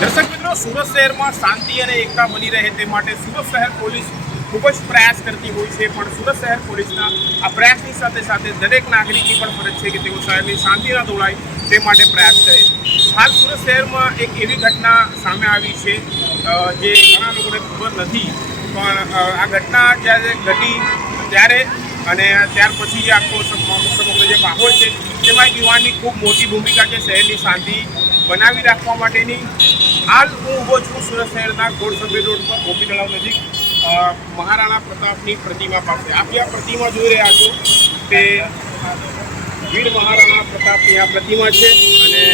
દર્શક મિત્રો, સુરત શહેરમાં શાંતિ અને એકતા બની રહે તે માટે સુરત શહેર પોલીસ ખૂબ જ પ્રયાસ કરતી હોય છે, પણ સુરત શહેર પોલીસના આ પ્રયાસની સાથે સાથે દરેક નાગરિકની પણ ફરજ છે કે તેઓ શહેરની શાંતિ ન દોડાય તે માટે પ્રયાસ કરે। હાલ સુરત શહેરમાં એક એવી ઘટના સામે આવી છે જે ઘણા લોકોને ખબર નથી, પણ આ ઘટના જ્યારે ઘટી ત્યારે અને ત્યાર પછી જે આખો સમગ્ર જે માહોલ છે તેમાં યુવાનની ખૂબ મોટી ભૂમિકા છે શહેરની શાંતિ બનાવી રાખવા માટેની। હાલ હું ઊભો છું સુરત શહેરના ગોળસભ્ય રોડ પર ગોપી તળાવ નજીક મહારાણા પ્રતાપની પ્રતિમા પાસે। આપ આ પ્રતિમા જોઈ રહ્યા છો તે વીર મહારાણા પ્રતાપની આ પ્રતિમા છે અને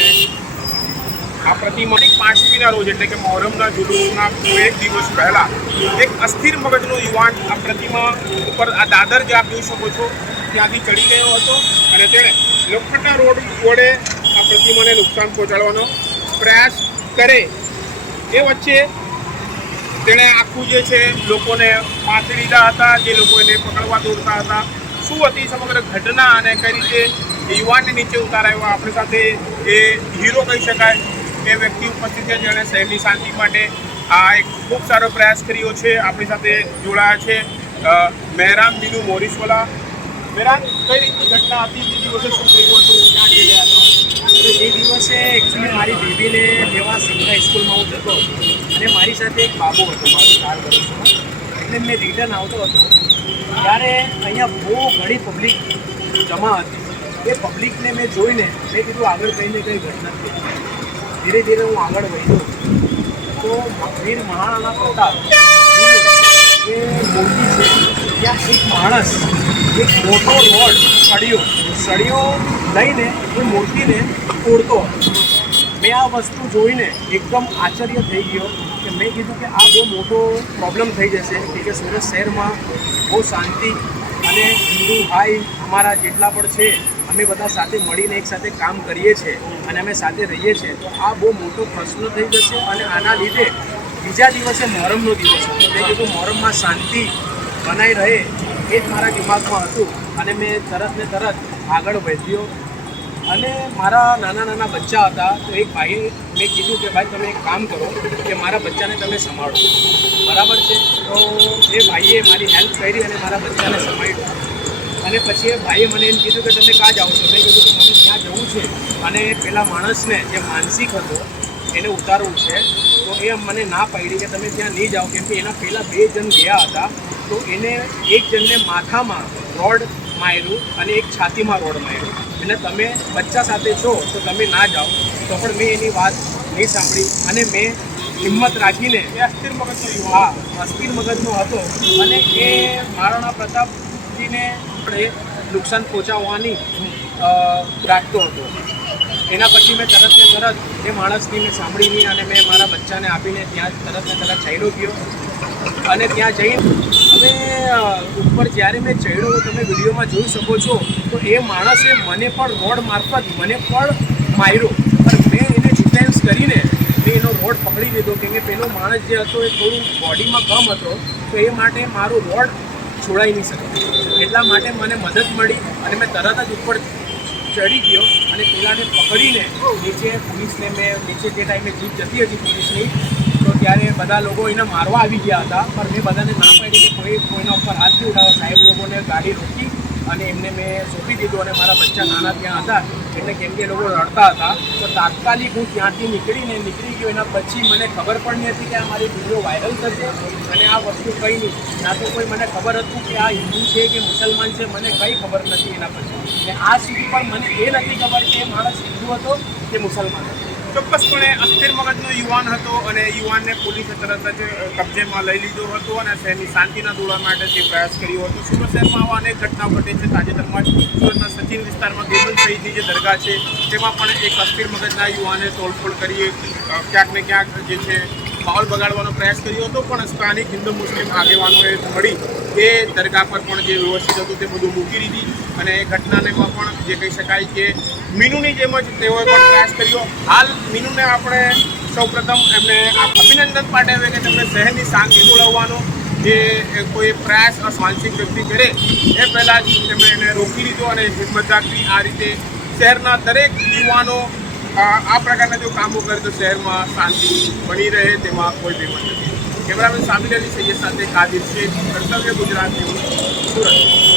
આ પ્રતિમા 5મીના રોજ એટલે કે મોહરમના જુલુસના એક દિવસ પહેલાં એક અસ્થિર મગજનો યુવાન આ પ્રતિમા ઉપર આ દાદર જે આપ જોઈ શકો છો ત્યાંથી ચડી ગયો હતો અને તેણે લોખંડના રોડ વડે આ પ્રતિમાને નુકસાન પહોંચાડવાનો પ્રયાસ કરે એ વચ્ચે તેણે આખું જે છે લોકોને પાછી લીધા હતા, જે લોકો એને પકડવા દોડતા હતા। શું હતી સમગ્ર ઘટના અને કઈ રીતે યુવાનને નીચે ઉતારાયો, આપણી સાથે એ હીરો કહી શકાય એ વ્યક્તિ ઉપસ્થિત છે જેણે શહેરની શાંતિ માટે આ એક ખૂબ સારો પ્રયાસ કર્યો છે। આપણી સાથે જોડાયા છે મહેરામ બીનુ મોરીસવાલા। મહેરામ, કઈ રીતની ઘટના હતી, જે દિવસે શું થયું હતું, ક્યાં જઈ ગયા હતા? જે દિવસે એકચ્યુઅલી મારી બેબીને લેવા સિંગા સ્કૂલમાં હું જતો હતો અને મારી સાથે એક બાબુ હતો મારો 4 વર્ષનો, એટલે મેં રિટર્ન આવતો હતો ત્યારે અહીંયા બહુ ઘણી પબ્લિક જમા હતી। એ પબ્લિકને મેં જોઈને મેં કીધું આગળ કહીને કંઈ ઘટના થઈ। ધીરે ધીરે હું આગળ વધ્યો તો વીર મહારાણા પ્રતાપ એ મૂર્તિ છે ત્યાં એક માણસ એક મોટો રોડ સળિયો લઈને એ મૂર્તિને તોડતો હતો। મેં આ વસ્તુ જોઈને એકદમ આશ્ચર્ય થઈ ગયો કે મેં કીધું કે આ બહુ મોટો પ્રોબ્લેમ થઈ જશે કે સુરત શહેરમાં બહુ શાંતિ અને હિન્દુ ભાઈ અમારા જેટલા પણ છે અમે બધા સાથે મળીને એક સાથે કામ કરીએ છીએ અને અમે સાથે રહીએ છીએ, તો આ બહુ મોટો પ્રશ્ન થઈ જશે અને આના લીધે બીજા દિવસે મોહરમનો દિવસ હતો। મેં કીધું મોહરમમાં શાંતિ બનાવી રહે એ જ મારા દિમાગમાં હતું અને મેં તરત આગળ વધ્યો અને મારા નાના બચ્ચા હતા તો એક ભાઈ મેં કીધું કે ભાઈ તમે એક કામ કરો કે મારા બચ્ચાને તમે સંભાળો, બરાબર છે? તો એ ભાઈએ મારી હેલ્પ કરી અને મારા બચ્ચાને સંભાળ્યો અને પછી એ ભાઈએ મને એમ કીધું કે તમે ક્યાં જાઓ છો? મેં કીધું કે મને ત્યાં જવું છે અને પેલા માણસને જે માનસિક હતો એને ઉતારવું છે। તો એ મને ના પાડી કે તમે ત્યાં નહીં જાઓ, કેમ કે એના પહેલાં 2 જણ ગયા હતા તો એને એક જણને માથામાં રોડ માર્યું અને એક છાતીમાં રોડ માર્યું, એટલે તમે બચ્ચા સાથે છો તો તમે ના જાઓ। તો પણ મેં એની વાત નહીં સાંભળી અને મેં હિંમત રાખીને અસ્થિર મગજનો હતો અને એ મહારાણા પ્રતાપજીને નુકસાન પહોંચાડવાની રાખતો હતો। એના પછી મેં તરત એ માણસની મેં સાંભળી નહીં અને મેં મારા બચ્ચાને આપીને ત્યાં તરત ચાલ્યો ગયો અને ત્યાં જઈને હવે ઉપર જ્યારે મેં ચડ્યો તમે વિડીયોમાં જોઈ શકો છો તો એ માણસે મને પણ રોડ મારફત મને પણ માર્યો, પણ મેં એને ડિફેન્સ કરીને મેં એનો રોડ પકડી લીધો કેમ કે પેલો માણસ જે હતો એ થોડું બોડીમાં કમ હતો તો એ માટે મારો રોડ છોડાઈ નહીં શકે, એટલા માટે મને મદદ મળી અને મેં તરત જ ઉપર ચડી ગયો અને પેલાને પકડીને નીચે પોલીસને મેં નીચે તે ટાઈમે જીપ જતી હતી પોલીસની તો ત્યારે બધા લોકો એને મારવા આવી ગયા હતા, પણ મેં બધાને ના પાડી કે કોઈના ઉપર હાથ નહીં ઉઠાવો। સાહેબ લોકોને ગાડી રોકી અને એમને મેં સોંપી દીધું અને મારા બચ્ચા નાના ત્યાં હતા એટલે કેમ કે એ લોકો રડતા હતા તો તાત્કાલિક હું ત્યાંથી નીકળી ગયો। એના પછી મને ખબર પણ નહીં હતી કે આ મારી વિડીયો વાયરલ થશે અને આ વસ્તુ કંઈ નહીં, ના તો કોઈ મને ખબર હતું કે આ હિન્દુ છે કે મુસલમાન છે, મને કંઈ ખબર નથી એના પછી અને આ સુધી પણ મને એ નથી ખબર કે માણસ હિન્દુ હતો કે મુસલમાન હતો। ચોક્કસપણે અસ્થિર મગજનો યુવાન હતો અને યુવાનને પોલીસે તરત જ કબજેમાં લઈ લીધો હતો અને શહેરની શાંતિના દોરવા માટે તે પ્રયાસ કર્યો હતો। સુરત શહેરમાં આવા અનેક ઘટનાઓ ઘટે છે। તાજેતરમાં જ સુરતના સચિન વિસ્તારમાં દેવલ શહીદની જે દરગાહ છે તેમાં પણ એક અસ્થિર મગજના યુવાને તોડફોડ કરી ક્યાંક ને ક્યાંક જે છે માહોલ બગાડવાનો પ્રયાસ કર્યો હતો, પણ સ્થાનિક હિન્દુ મુસ્લિમ આગેવાનોએ મળી એ દરગાહ પર પણ જે વ્યવસ્થિત હતું તે બધું મૂકી દીધી અને એ ઘટનાનેમાં પણ જે કહી શકાય કે મીનુની જેમ જ તેઓએ પણ પ્રયાસ કર્યો। હાલ મીનુને આપણે સૌપ્રથમ એમને અભિનંદન પાઠવીએ કે તેમને શહેરની શાંતિ દોડાવવાનો જે કોઈ પ્રયાસ માનસિક વ્યક્તિ કરે એ પહેલાં જ તેમણે એને રોકી લીધો અને હિંમત રાખવી। આ રીતે શહેરના દરેક યુવાનો આ પ્રકારના જો કામો કરે તો શહેરમાં શાંતિ બની રહે તેમાં કોઈ બેમત નથી. કેમેરામેન સાબિર અલી સૈયદ સાથે કાદિર શેખ, કર્તવ્ય ગુજરાત ન્યૂઝ, સુરત.